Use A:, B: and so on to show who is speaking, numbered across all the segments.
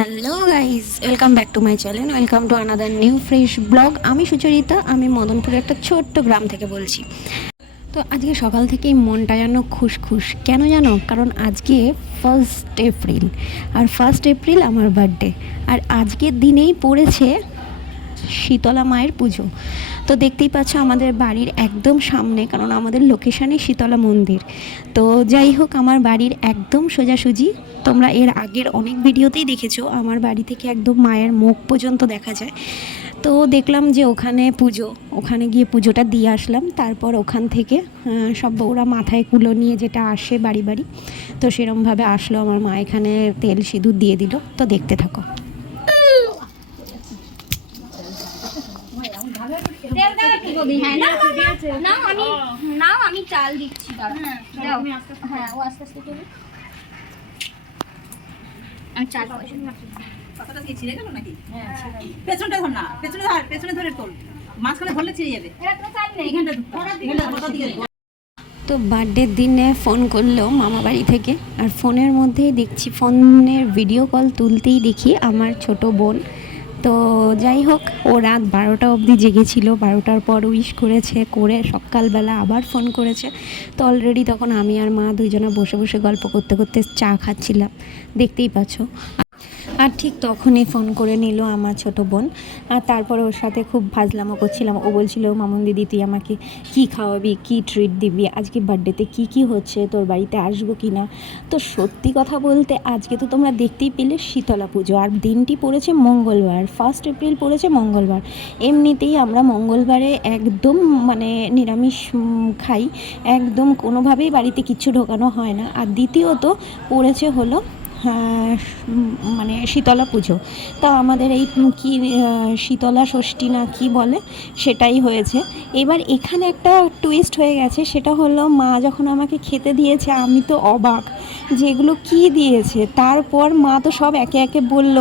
A: Hello guys welcome back to my channel welcome to another new fresh blog আমি সুচরিতা, আমি মদনপুরের একটা ছোট্ট গ্রাম থেকে বলছি। তো আজকে সকাল থেকেই মনটা যেন খুশখুশ। কেন জানো? কারণ আজকে ফার্স্ট এপ্রিল আর ফার্স্ট এপ্রিল আমার বার্থডে আর আজকের দিনেই পড়েছে শীতলা মায়ের পুজো। তো দেখতেই পাচ্ছ আমাদের বাড়ির একদম সামনে, কারণ আমাদের লোকেশানে শীতলা মন্দির। তো যাই হোক, আমার বাড়ির একদম সোজাসুজি। তোমরা এর আগের অনেক ভিডিওতেই দেখেছ, আমার বাড়ি থেকে একদম মায়ের মুখ পর্যন্ত দেখা যায়। তো দেখলাম যে ওখানে পুজো, ওখানে গিয়ে পুজোটা দিয়ে আসলাম। তারপর ওখান থেকে সব বউরা মাথায় কুলো নিয়ে যেটা আসে বাড়ি বাড়ি, তো সেরমভাবে আসলো। আমার মা এখানে তেল সিঁদুর দিয়ে দিল। তো দেখতে থাকো
B: তেল দেওয়া কি বলি? হ্যাঁ, না, আমি না আমি চাল দিচ্ছি দাও। হ্যাঁ ও আস্তে আস্তে করবে আমি চাল
C: কথাটা কি ছিঁড়ে গেল নাকি? পেছনটা ধর না পেছনে ধর পেছনে ধরে তোল। মাঝখানে ধরলে ছিঁড়ে যাবে। এখানটা এখানটা কথা দিয়ে দে।
A: তো বার্থডের দিনে ফোন করল মামা বাড়ি থেকে। আর ফোনের মধ্যেই দেখছি ফোনের ভিডিও কল তুলতেই দেখি আমার ছোট বোন তো যাই হোক, ও রাত বারোটা অবধি জেগেছিল। বারোটার পর উইশ করেছে, করে সকালবেলা আবার ফোন করেছে। তো অলরেডি তখন আমি আর মা দুইজনে বসে বসে গল্প করতে করতে চা খাচ্ছিলাম। দেখতেই পাচ্ছ। আর ঠিক তখনই ফোন করে নিল আমার ছোট বোন। আর তারপরে ওর সাথে খুব ভাজলামও করছিলাম। ও বলছিল, মামুন দিদি, তুই আমাকে কি খাওয়াবি, কি ট্রিট দিবি? আজকে বার্থডেতে কি কি হচ্ছে? তোর বাড়িতে আসব কি না? তো সত্যি কথা বলতে আজকে তো তোমরা দেখতেই পেলে শীতলা পুজো। আর দিনটি পড়েছে মঙ্গলবার ফার্স্ট এপ্রিল পড়েছে মঙ্গলবার। এমনিতেই আমরা মঙ্গলবারে একদম মানে নিরামিষ খাই। একদম কোনোভাবেই বাড়িতে কিচ্ছু ঢোকানো হয় না। আর দ্বিতীয়ত পড়েছে হলো মানে শীতলা পুজো। তা আমাদের এই কি শীতলা ষষ্ঠী না কি বলে, সেটাই হয়েছে। এবার এখানে একটা টুইস্ট হয়ে গেছে, সেটা হলো মা যখন আমাকে খেতে দিয়েছে, আমি তো অবাক যে এগুলো কী দিয়েছে। তারপর মা তো সব একে একে বলল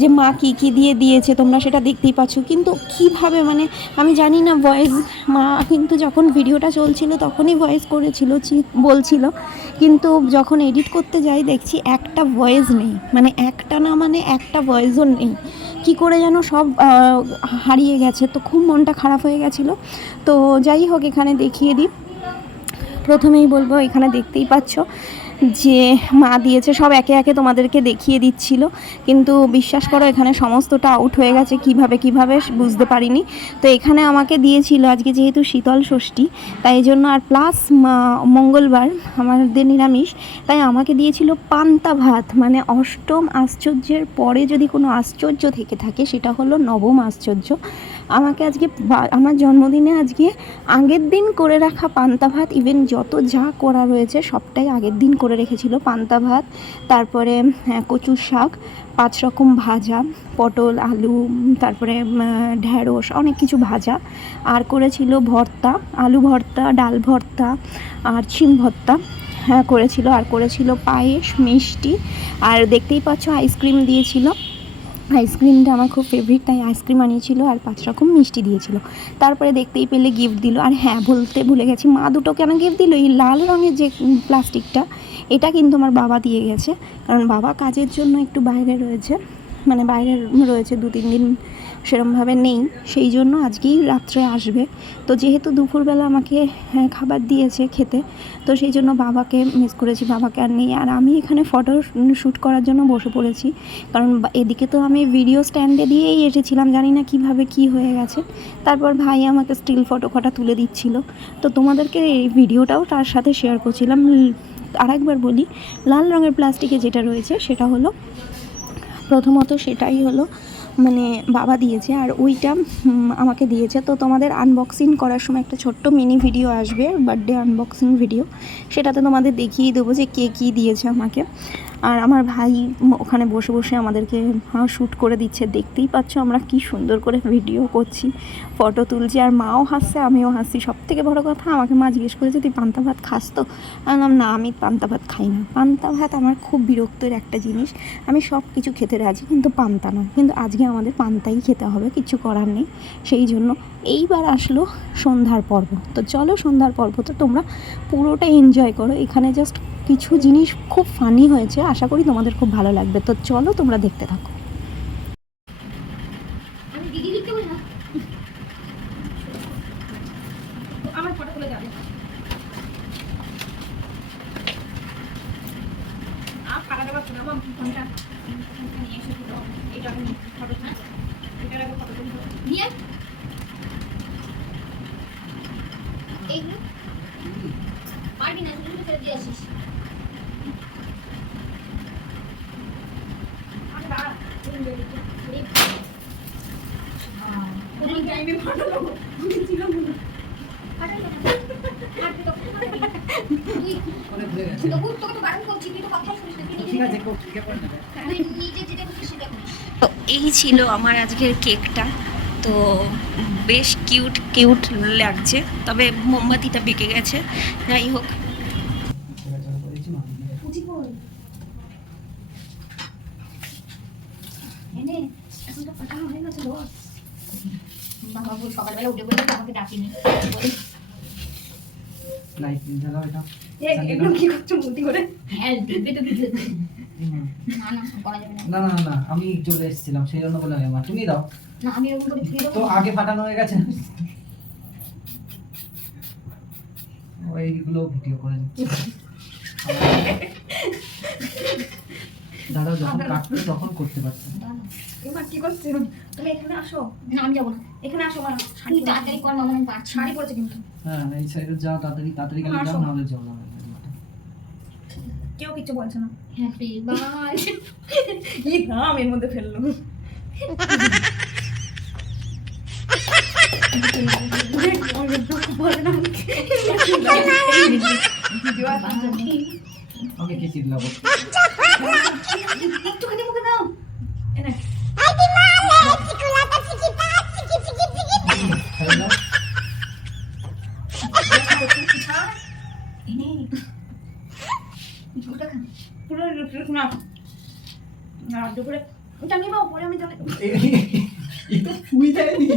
A: যে, মা, কি কি দিয়ে দিয়েছে? তোমরা সেটা দেখতেই পাচ্ছ। কিন্তু কীভাবে মানে আমি জানি না ভয়েস মা কিন্তু যখন ভিডিওটা চলছিল তখনই ভয়েস করেছিল বলছিল। কিন্তু যখন এডিট করতে যাই, দেখছি একটা ভয়েস নেই। মানে একটা না মানে একটা ভয়েসও নেই। কি করে যেন সব হারিয়ে গেছে। তো খুব মনটা খারাপ হয়ে গেছিল। তো যাই হোক, এখানে দেখিয়ে দিই। প্রথমেই বলব, এখানে দেখতেই পাচ্ছ। যে মা দিয়েছে সব একে একে তোমাদেরকে দেখিয়ে দিচ্ছিল। কিন্তু বিশ্বাস করো, এখানে সমস্তটা আউট হয়ে গেছে। কীভাবে কীভাবে বুঝতে পারিনি। তো এখানে আমাকে দিয়েছিল আজকে যেহেতু শীতল ষষ্ঠী, তাই জন্য আর প্লাস মঙ্গলবার আমাদের নিরামিষ, তাই আমাকে দিয়েছিল পান্তা ভাত। মানে অষ্টম আশ্চর্যের পরে যদি কোনো আশ্চর্য থেকে থাকে, সেটা হলো নবম আশ্চর্য। আমাকে আজকে আমার জন্মদিনে আজকে আগের দিন করে রাখা পান্তা ভাত ইভেন যত যা করা রয়েছে সবটাই আগের দিন করে রেখেছিল। পান্তা ভাত তারপরে হ্যাঁ, কচুর শাক পাঁচ রকম ভাজা পটল আলু তারপরে ঢ্যাঁড়স অনেক কিছু ভাজা। আর করেছিল ভর্তা আলু ভর্তা ডাল ভর্তা আর শিম ভর্তা হ্যাঁ করেছিল। আর করেছিল পায়েস মিষ্টি আর দেখতেই পাচ্ছ আইসক্রিম দিয়েছিল। আইসক্রিমটা আমার খুব ফেভারিট তাই আইসক্রিম আনিয়েছিল আর পাঁচ রকম মিষ্টি দিয়েছিল। তারপরে দেখতেই পেলে গিফট দিল। আর হ্যাঁ বলতে ভুলে গেছি, মা দুটো কেন গিফট দিল? এই লাল রঙের যে প্লাস্টিকটা এটা কিন্তু আমার বাবা দিয়ে গেছে। কারণ বাবা কাজের জন্য একটু বাইরে রয়েছে মানে বাইরে রয়েছে দু তিন দিন সেরমভাবে নেই সেই জন্য আজকেই রাত্রে আসবে। তো যেহেতু দুপুরবেলা আমাকে হ্যাঁ, খাবার দিয়েছে খেতে তো সেই জন্য বাবাকে মিস করেছি। বাবাকে আর নেই। আর আমি এখানে ফটো শ্যুট করার জন্য বসে পড়েছি। কারণ এদিকে তো আমি ভিডিও স্ট্যান্ডে দিয়েই এসেছিলাম জানি না কীভাবে কি হয়ে গেছে। তারপর ভাই আমাকে স্টিল ফটো কটা তুলে দিচ্ছিল। তো তোমাদেরকে এই ভিডিওটাও তার সাথে শেয়ার করছিলাম। আরেকবার বলি লাল রঙের প্লাস্টিকে যেটা রয়েছে সেটা হলো প্রথমত সেটাই হলো মানে বাবা দিয়েছে আর ওইটা আমাকে দিয়েছে। তো তোমাদের আনবক্সিং করার সময় একটা ছোট্ট মিনি ভিডিও আসবে বার্থডে আনবক্সিং ভিডিও সেটাতে তোমাদের দেখিয়ে দেবো যে কে কী দিয়েছে আমাকে। আর আমার ভাই ওখানে বসে বসে আমাদেরকে শ্যুট করে দিচ্ছে। দেখতেই পাচ্ছ আমরা কি সুন্দর করে ভিডিও করছি। ফটো তুলছি আর মাও হাসছে, আমিও হাসছি। সব থেকে বড় কথা, আমাকে মা জিজ্ঞেস করেছে, তুই পান্তা ভাত খাস তো? আমি না, আমি পান্তা ভাত খাই না। পান্তা ভাত আমার খুব বিরক্তের একটা জিনিস। আমি সব কিছু খেতে রাজি, কিন্তু পান্তা না কিন্তু আজকে আমাদের পান্তাই খেতে হবে, কিছু করার নেই। সেই জন্য এইবার আসলো সন্ধ্যার পর্ব। তো চলো সন্ধ্যার পর্ব তো তোমরা পুরোটা এনজয় করো। এখানে জাস্ট কিছু জিনিস খুব ফানি হয়েছে, আশা করি তোমাদের খুব ভালো লাগবে। তো চলো তোমরা দেখতে থাকো।
B: এইগুলো
A: তো এই ছিল আমার আজকের কেকটা। তো বেশ কিউট কিউট লাগছে। তবে মোমবাতিটা বেঁকে গেছে। যাই হোক
D: ছেড়ে চলে করেছি মা
B: সকালবেলা উঠে বললে আমাকে ডাকিনি হ্যাঁ। না না না
D: আমি চলে এসেছিলাম সেই জন্য বললাম মা তুমি দাও
B: না আমি করে
D: তো আগে ফাটানো হয়ে গেছে ওইগুলো ভিডিও করে নিচ্ছি দাদা যখন কাটবে তখন করতে পারছে
C: এবার কি করছ? তুমি এখানে আসো।
B: না আমি যাব না।
C: এখানে আসো মা
B: তুই তাড়াতাড়ি কর মামা আমি পারছি
C: শাড়ি পরেছে কিন্তু।
D: হ্যাঁ এই সাইডে যাও তাড়াতাড়ি তাড়াতাড়ি গেলে যাও
C: আসো।
D: নাহলে যাও না।
C: কেউ কিছু বলছে না।
B: হ্যাপি বাই
C: ই দাম এর মধ্যে ফেলল?
D: আমি কি চিল্লাবো?
C: পুরো না না দুপুরে ওটা নিয়ে বাবা পরে আমি জানি
D: এটা ফুই দেয়নি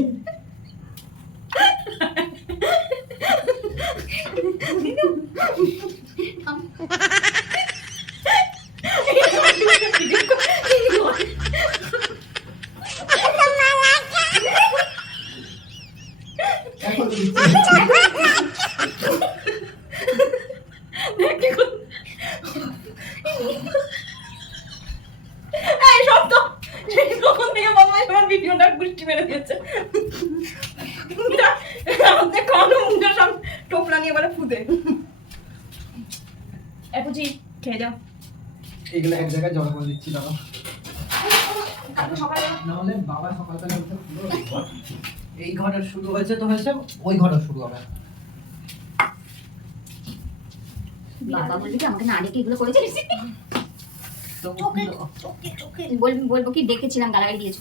D: এখন
C: নিয়ে বলে খেয়ে যাও।
D: এগুলো এক জায়গায় জমা করে দিচ্ছি দাদা নাহলে বাবা সকালবেলা উঠে পুরো এই ঘরের শুরু হয়েছে তো হয়েছে ওই ঘরের শুরু হবে।
B: বাবা বলবি কি আমাকে না ডেকে এগুলো বলবি বলব কি ডেকেছিলাম গালাগালি দিয়েছ।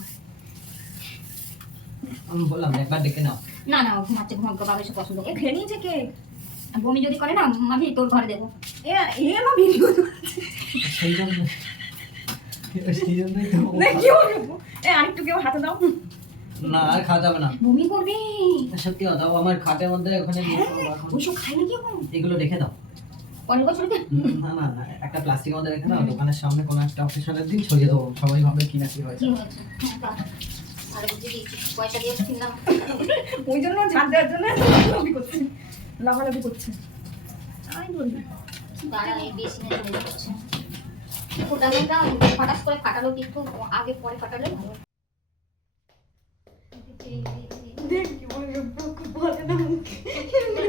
D: আমি বললাম একবার ডেকে নাও।
B: না না ঘুমাচ্ছে ঘুমাক বাবা এসে পছন্দ করে।
C: খেয়ে নিয়েছে কে?
B: বমি যদি করে না আমি তোর ঘরে দেবো।
C: এ এ মা ভিডিও
D: সেই জন্য সেই জন্যই তো
C: দেখি এ আরেকটু কেউ হাতে দাও।
D: না আর খাওয়া যাবে না।
B: বমি করবি।
D: সত্যি কথা ও আমার খাটের মধ্যে ওখানে এখন।
B: ওইসব খাই নাকি ও?
D: এগুলো রেখে দাও।
B: পরের বছর
D: না না না একটা প্লাস্টিকের মধ্যে রেখে দাও দোকানের সামনে কোনো একটা অকেশনের দিন ছড়িয়ে দেবো। সবাই ভাবে কি না কি হয়েছে।
B: কি হ্যাঁ। পয়সা দিয়ে কিনলাম
C: ওই জন্য ঝাড় দেওয়ার জন্য লাফালাফি করছে। আমি বলবি।
B: হঠাৎ করে ফাটালো কিন্তু আগে পরে ফাটালে ভালো।
C: দেখ কি বলে খুব বলে না মুখে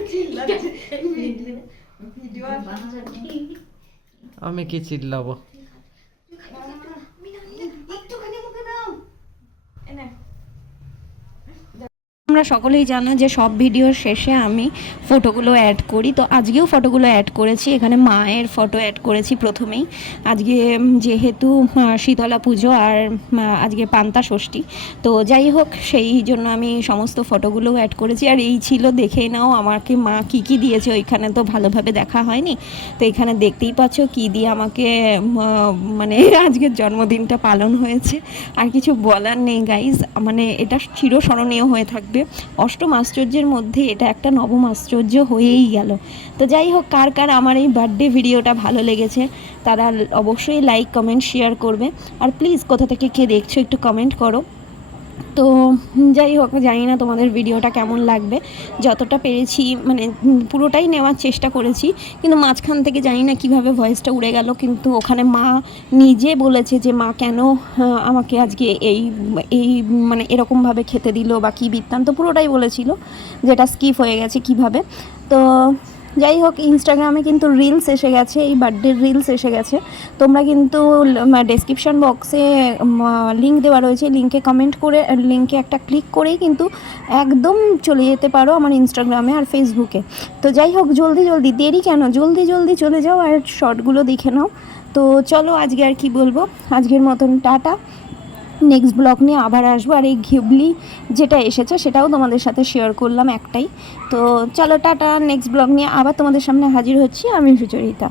C: চিল্লাচ্ছে। ভিডিও
D: আমি কি চিল্লাবো
C: একটুখানি মুখে দাও এনে
A: তোমরা সকলেই জানো যে সব ভিডিওর শেষে আমি ফটোগুলো অ্যাড করি। তো আজকেও ফটোগুলো অ্যাড করেছি। এখানে মায়ের ফটো অ্যাড করেছি প্রথমেই। আজকে যেহেতু শীতলা পুজো আর আজকে পান্তা ষষ্ঠী। তো যাই হোক, সেই জন্য আমি সমস্ত ফটোগুলো অ্যাড করেছি। আর এই ছিল দেখেই নাও আমাকে মা কি কি দিয়েছে। ওইখানে তো ভালোভাবে দেখা হয়নি। তো এখানে দেখতেই পাচ্ছ কি দিয়ে আমাকে মানে আজকের জন্মদিনটা পালন হয়েছে। আর কিছু বলার নেই গাইজ মানে এটা চিরস্মরণীয় হয়ে থাকবে। অষ্টম আশ্চর্যের মধ্যে এটা একটা নবম আশ্চর্য হয়েই গেল। তো যাই হোক, কার কার আমার এই বার্থডে ভিডিওটা ভালো লেগেছে, তারা অবশ্যই লাইক কমেন্ট শেয়ার করবে। আর প্লিজ কোথা থেকে কে দেখছ একটু কমেন্ট করো। তো যাই হোক, জানি না তোমাদের ভিডিওটা কেমন লাগবে। যতটা পেরেছি মানে পুরোটাই নেওয়ার চেষ্টা করেছি, কিন্তু মাঝখান থেকে জানি না কীভাবে ভয়েসটা উড়ে গেল, কিন্তু ওখানে মা নিজে বলেছে যে, মা, কেন আমাকে আজকে এই এই মানে এরকমভাবে খেতে দিল বা কী বৃত্তান্ত? পুরোটাই বলেছিল যেটা স্কিপ হয়ে গেছে কীভাবে। তো যাই হোক ইনস্টাগ্রামে কিন্তু রিলস এসে গেছে, এই বার্থডের রিলস এসে গেছে। তোমরা কিন্তু ডেসক্রিপশন বক্সে লিঙ্ক দেওয়া রয়েছে। লিঙ্কে কমেন্ট করে লিঙ্কে একটা ক্লিক করেই কিন্তু একদম চলে যেতে পারো আমার ইনস্টাগ্রামে আর ফেসবুকে তো যাই হোক জলদি জলদি, দেরি কেন? জলদি জলদি চলে যাও আর শর্টগুলো দেখে নাও। তো চলো আজকে আর কি বলব? আজকের মতন টাটা। নেক্সট ব্লগ নিয়ে আবার আসব। আর এই ঘিবলি যেটা এসেছে, সেটাও তোমাদের সাথে শেয়ার করলাম একটাই। তো চলো টাটা নেক্সট ব্লগ নিয়ে আবার তোমাদের সামনে হাজির হচ্ছি। আমি সুচরিতা।